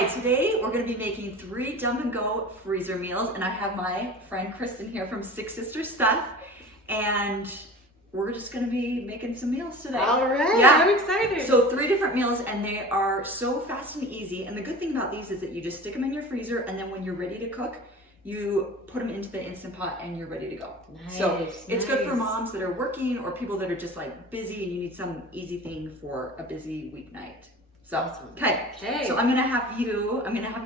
Hi, today we're going to be making 3 dump and go freezer meals, and I have my friend Kristen here from Six Sisters Stuff, and we're just going to be making some meals today. All right, yeah. I'm excited. So 3 different meals, and they are so fast and easy, and the good thing about these is that you just stick them in your freezer, and then when you're ready to cook, you put them into the Instant Pot and you're ready to go. Nice, so it's good for moms that are working or people that are just like busy and you need some easy thing for a busy weeknight. So, awesome. Okay. So I'm gonna have you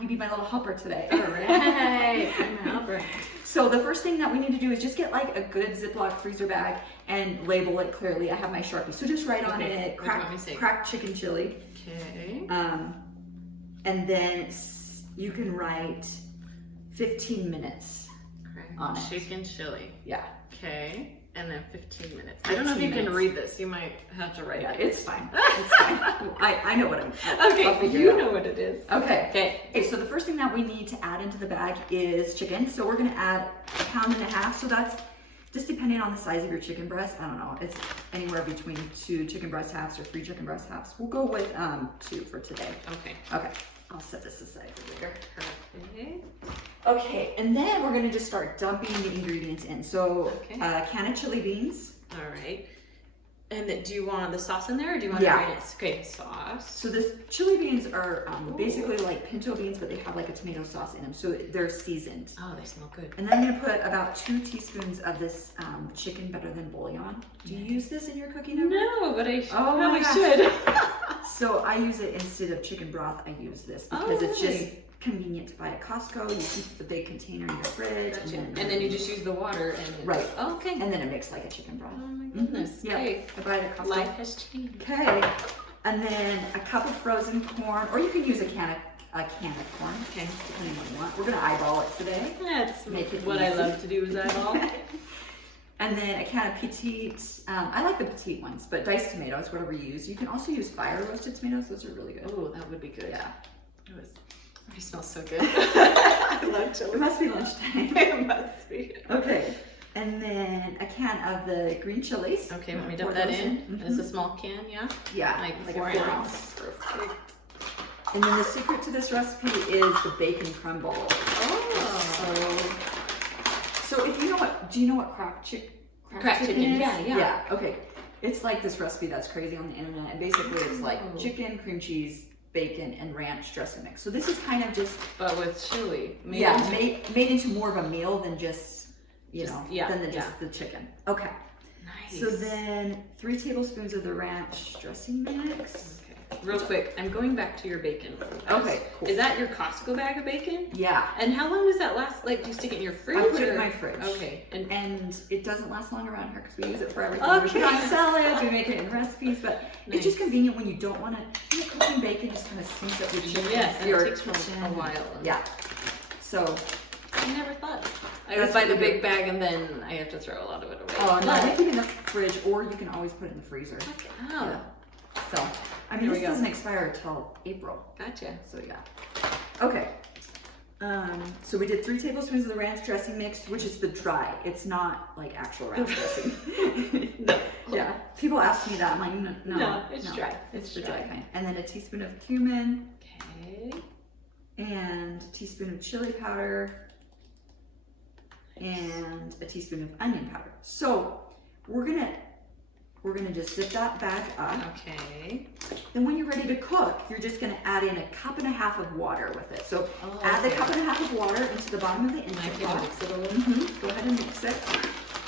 be my little helper today. All right, I'm a helper. So the first thing that we need to do is just get like a good Ziploc freezer bag and label it clearly. I have my Sharpie, so just write on it, cracked chicken chili. Okay. And then you can write 15 minutes on it. Chicken chili. Yeah. Okay. And then 15 minutes. I don't know if you can read this. You might have to write it. It's fine. It's fine. I know what I'm Okay, you know what it is. Okay. So the first thing that we need to add into the bag is chicken. So we're going to add 1.5 pounds. So that's just depending on the size of your chicken breast. I don't know. It's anywhere between 2 chicken breast halves or 3 chicken breast halves. We'll go with 2 for today. Okay. I'll set this aside for later. Perfect. Okay, and then we're gonna just start dumping the ingredients in. So, a can of chili beans. All right. And then, do you want the sauce in there, or do you want ingredients? Okay, sauce. So this chili beans are basically like pinto beans, but they have like a tomato sauce in them, so they're seasoned. Oh, they smell good. And then I'm gonna put about 2 teaspoons of this chicken better than bouillon. Do you use this in your cooking ever? No, but I probably should. So I use it instead of chicken broth. I use this because it's just convenient to buy at Costco. You keep the big container in your fridge, and then you just use the water and right. Oh, okay. And then it makes like a chicken broth. Oh my goodness. Yeah. Okay. I buy it at Costco. Life has changed. Okay. And then a cup of frozen corn, or you can use a can of corn. Okay. Depending on what you want. We're gonna eyeball it today. That's what easy. I love to do is eyeball. And then a can of petite. I like the petite ones, but diced tomatoes, whatever you use. You can also use fire roasted tomatoes. Those are really good. Oh, that would be good. Yeah. It smells so good. I love chili. It must be lunchtime. It must be. Okay. And then a can of the green chilies. Okay, let me dump that in. It's a small can, yeah? Yeah. Like 4 ounce. Perfect. And then the secret to this recipe is the bacon crumbles. Oh. So if you know do you know what cracked chicken is? Yeah. Okay. It's like this recipe that's crazy on the internet, and basically it's like chicken, cream cheese, bacon, and ranch dressing mix. So this is kind of just, but with chili. Made into more of a meal than just just the chicken. Okay. Nice. So then 3 tablespoons of the ranch dressing mix. Real quick, I'm going back to your bacon. Okay, cool. Is that your Costco bag of bacon? Yeah. And how long does that last? Like, do you stick it in your fridge? I put it in my fridge. Okay. And it doesn't last long around here because we use it for everything. We put it on salads, we make it in recipes, but it's just convenient when you don't want to. Cooking bacon just kind of stinks up your chicken. Yes, and it takes a while. Yeah. So. I never thought. I just buy the big bag and then I have to throw a lot of it away. Oh, no, I keep it in the fridge, or you can always put it in the freezer. Okay. Oh. Yeah. So, I mean, this doesn't expire until April. Gotcha. So, yeah. Okay. So we did 3 tablespoons of the ranch dressing mix, which is the dry. It's not like actual ranch dressing. No. Yeah. People ask me that. I'm like, no, it's dry. It's the dry kind. And then a teaspoon of cumin. Okay. And a teaspoon of chili powder. And a teaspoon of onion powder. So we're gonna just zip that bag up. Okay. Then when you're ready to cook, you're just gonna add in 1.5 cups of water with it. So add the 1.5 cups of water into the bottom of the Instant Pot. Mix it a little. Go ahead and mix it.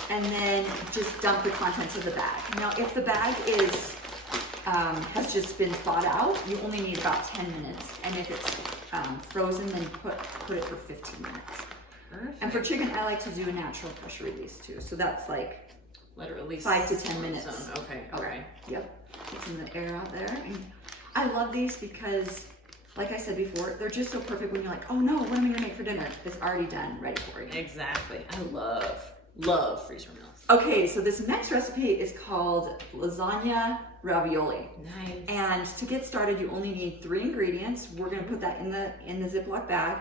And then just dump the contents of the bag. Now if the bag has just been thawed out, you only need about 10 minutes. And if it's frozen, then put it for 15 minutes. Perfect. And for chicken, I like to do a natural pressure release too. So that's like let it release 5 to 10 minutes. Okay. Yep. It's in the air out there. And I love these because, like I said before, they're just so perfect when you're like, oh no, what am I gonna make for dinner? It's already done, ready for you. Exactly. I love freezer meals. Okay, so this next recipe is called Lasagna Ravioli. Nice. And to get started, you only need 3 ingredients. We're gonna put that in the Ziploc bag.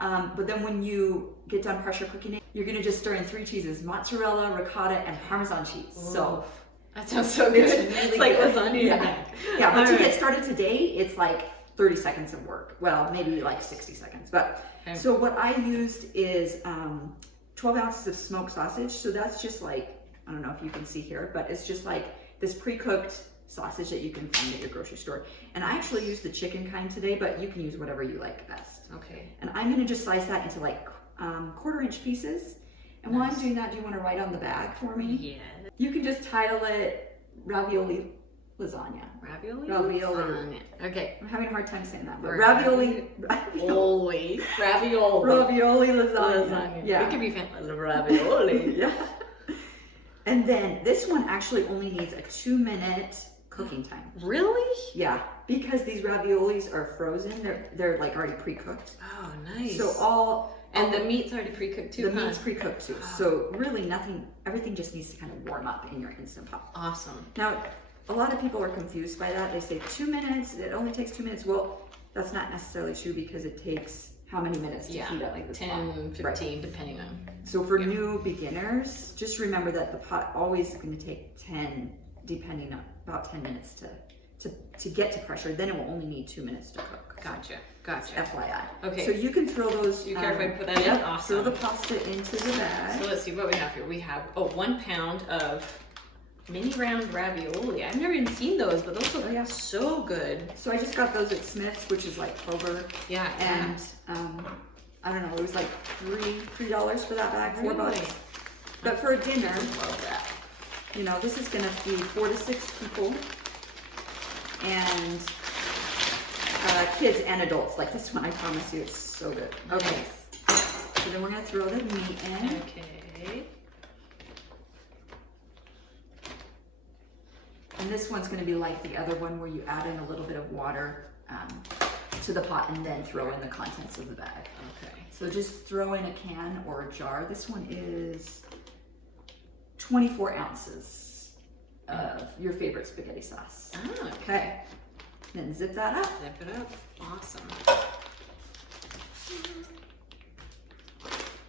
But then when you get done pressure cooking it, you're gonna just stir in 3 cheeses: mozzarella, ricotta, and Parmesan cheese. Ooh. So that sounds so good. It's really it's like good. lasagna. Yeah, but to get started today, it's like 30 seconds of work. Well, maybe like 60 seconds. But Okay. so what I used is 12 ounces of smoked sausage. So that's just like, I don't know if you can see here, but it's just like this pre-cooked sausage that you can find at your grocery store. And I actually used the chicken kind today, but you can use whatever you like best. Okay. And I'm gonna just slice that into like 1/4-inch pieces. And while I'm doing that, do you want to write on the bag for me? Yeah. You can just title it Ravioli Lasagna. Ravioli? Ravioli. Lasagna. Okay. I'm having a hard time saying that, but Ravioli. Ravioli Ravioli. Lasagna. Yeah. It could be ravioli. Yeah. And then this one actually only needs a 2-minute cooking time. Really? Yeah, because these raviolis are frozen. They're like already pre-cooked. Oh, nice. So and the meat's already pre-cooked too. The meat's pre-cooked too. So really everything just needs to kind of warm up in your Instant Pot. Awesome. Now, a lot of people are confused by that. They say 2 minutes, it only takes 2 minutes. Well, that's not necessarily true because it takes how many minutes to heat up like this 10, 15, depending on. So for new beginners, just remember that the pot always is going to take 10, depending on about 10 minutes to get to pressure. Then it will only need 2 minutes to cook. Gotcha. FYI. Okay. So you can throw those. You care if I put that in? Awesome. Throw the pasta into the bag. So let's see what we have here. We have 1 pound of mini round ravioli. I've never even seen those, but those look so good. So I just got those at Smith's, which is like Kroger. Yeah. And I don't know, it was like $3 for that bag, $4. Really? But for a dinner, Love that. you know, this is gonna feed 4 to 6 people, and kids and adults. Like this one, I promise you, it's so good. Okay. So then we're gonna throw the meat in. Okay. And this one's gonna be like the other one where you add in a little bit of water to the pot and then throw in the contents of the bag. Okay. So just throw in a can or a jar. This one is 24 ounces of your favorite spaghetti sauce. Ah, Okay. Then zip that up. Zip it up. Awesome.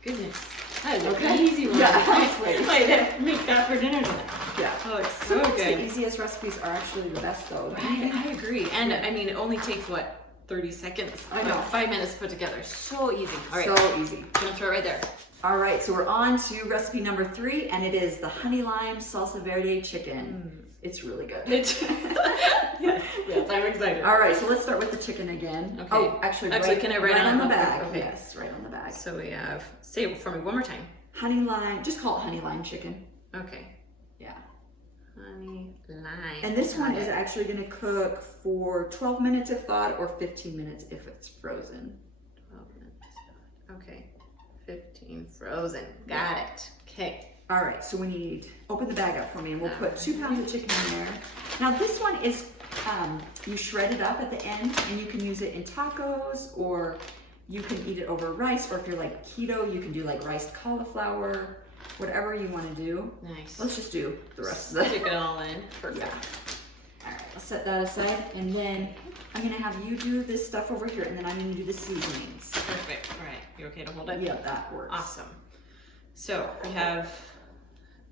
Goodness. That is Okay. an easy one. Yeah. Like, make that for dinner tonight. Yeah. Oh, it's so Sometimes good. the easiest recipes are actually the best though. I agree. And I mean, it only takes what? 30 seconds? I know. 5 minutes to put together. So easy. All right. So easy. Gonna throw it right there. All right, so we're on to recipe number 3, and it is the honey lime salsa verde chicken. It's really good. Yes, I'm excited. All right, so let's start with the chicken again. Okay. Oh, actually, can I write on the okay, bag? okay. Yes, right on the bag. So we have, say it for me one more time. Honey lime, just call it honey lime chicken. Okay. Yeah. Honey lime. And this one Got is it. actually going to cook for 12 minutes if thawed or 15 minutes if it's frozen. 12 minutes. Okay. 15 frozen. Got it. Okay. All right, so we need, open the bag up for me and we'll put 2 pounds of chicken in there. Now this one is, you shred it up at the end and you can use it in tacos, or you can eat it over rice, or if you're like keto, you can do like riced cauliflower, whatever you want to do. Nice. Let's just do the rest of Stick it all in. Perfect. Yeah. All right, I'll set that aside, and then I'm gonna have you do this stuff over here, and then I'm gonna do the seasonings. Perfect. All right. You okay to hold it? Yeah, that works. Awesome. So we have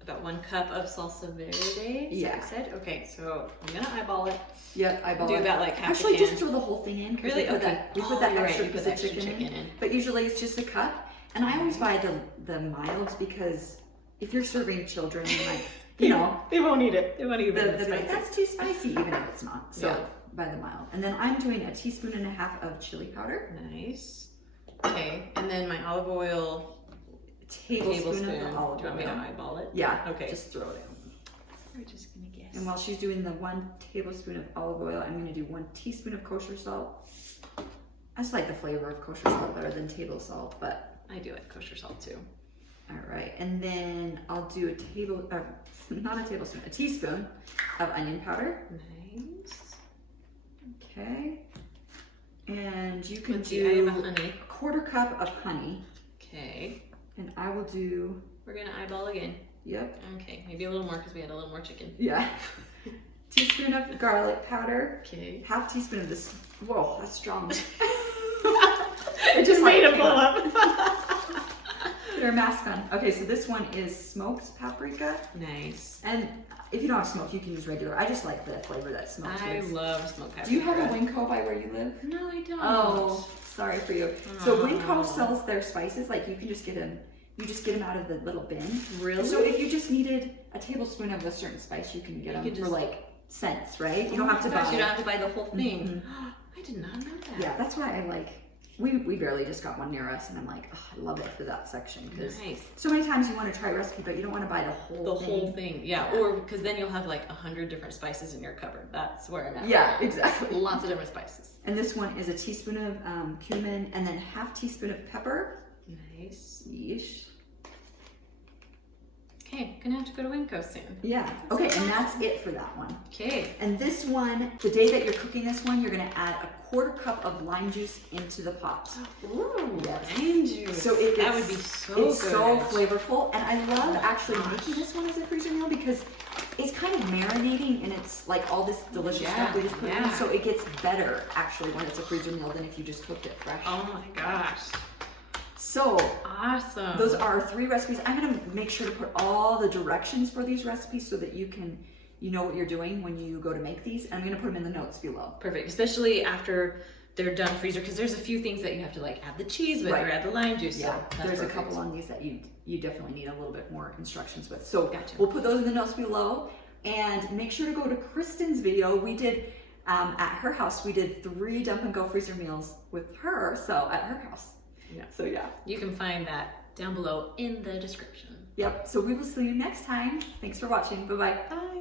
about 1 cup of salsa verde. Yeah. You said? Okay, so I'm gonna eyeball it. Yep, eyeball Do it. about like half Actually, a can. just throw the whole thing in. 'Cause Really? We put Okay. that, we put that you're extra right. You piece put of extra chicken in. in. But usually it's just a cup. And I always buy the milds because if you're serving children, like, you know, They won't eat it. They won't eat it. the that's too spicy, even if it's not. So Yeah. buy the mild. And then I'm doing 1.5 teaspoons of chili powder. Nice. Okay, and then my olive oil. Tablespoon of the olive Do you want me to oil. eyeball it? Yeah. Okay. Just throw it in. We're just gonna guess. And while she's doing the 1 tablespoon of olive oil, I'm going to do 1 teaspoon of kosher salt. I just like the flavor of kosher salt better than table salt, but I do like kosher salt too. all right. And then I'll do a teaspoon of onion powder. Nice. Okay. And you can Let's see, I do have a honey. 1/4 cup of honey. Okay. And I will do, We're gonna eyeball again. yep, Okay, maybe a little more because we had a little more chicken. yeah. Teaspoon of garlic powder. Okay. 1/2 teaspoon of this. Whoa, that's strong. It just made it pull up. their mask on. Okay, so this one is smoked paprika. Nice. And if you don't have smoked, you can use regular. I just like the flavor that smoked I is. love smoked paprika. Do you have a Winco by where you live? No, I don't. Oh, sorry for you. So Oh. Winco sells their spices, like you can just get them, you just get them out of the little bin. Really? So if you just needed a tablespoon of a certain spice, you can get them for like cents, right? You don't have to buy. You don't have to buy the whole thing. Mhm. I did not know that. Yeah, that's why I like. We barely just got one near us, and I'm like, oh, I love it for that section because Nice. so many times you want to try a recipe, but you don't want to buy the whole thing. Yeah, or because then you'll have like 100 different spices in your cupboard. That's where I'm at. Yeah, exactly. Lots of different spices. And this one is a teaspoon of cumin and then half teaspoon of pepper. Nice. Yeesh. Okay, gonna have to go to Winco soon. Yeah. Okay, and that's it for that one. Okay. And this one, the day that you're cooking this one, you're gonna add a quarter cup of lime juice into the pot. Ooh, Yes. lime juice. So that would be so good. It's so flavorful, and I love actually making this one as a freezer meal because it's kind of marinating and it's like all this delicious stuff we just put in, so it gets better actually when it's a freezer meal than if you just cooked it fresh. Oh my gosh. So awesome. those are 3 recipes. I'm gonna make sure to put all the directions for these recipes so that you know what you're doing when you go to make these. I'm gonna put them in the notes below. Perfect, especially after they're done freezer, because there's a few things that you have to like add the cheese with or add the lime juice. Yeah, so that's there's perfect. a couple on these that you definitely need a little bit more instructions with. So Gotcha. we'll put those in the notes below, and make sure to go to Kristen's video. We did at her house. We did 3 dump and go freezer meals with her. So at her house. Yeah. So yeah. You can find that down below in the description. Yep. So we will see you next time. Thanks for watching. Bye-bye. Bye.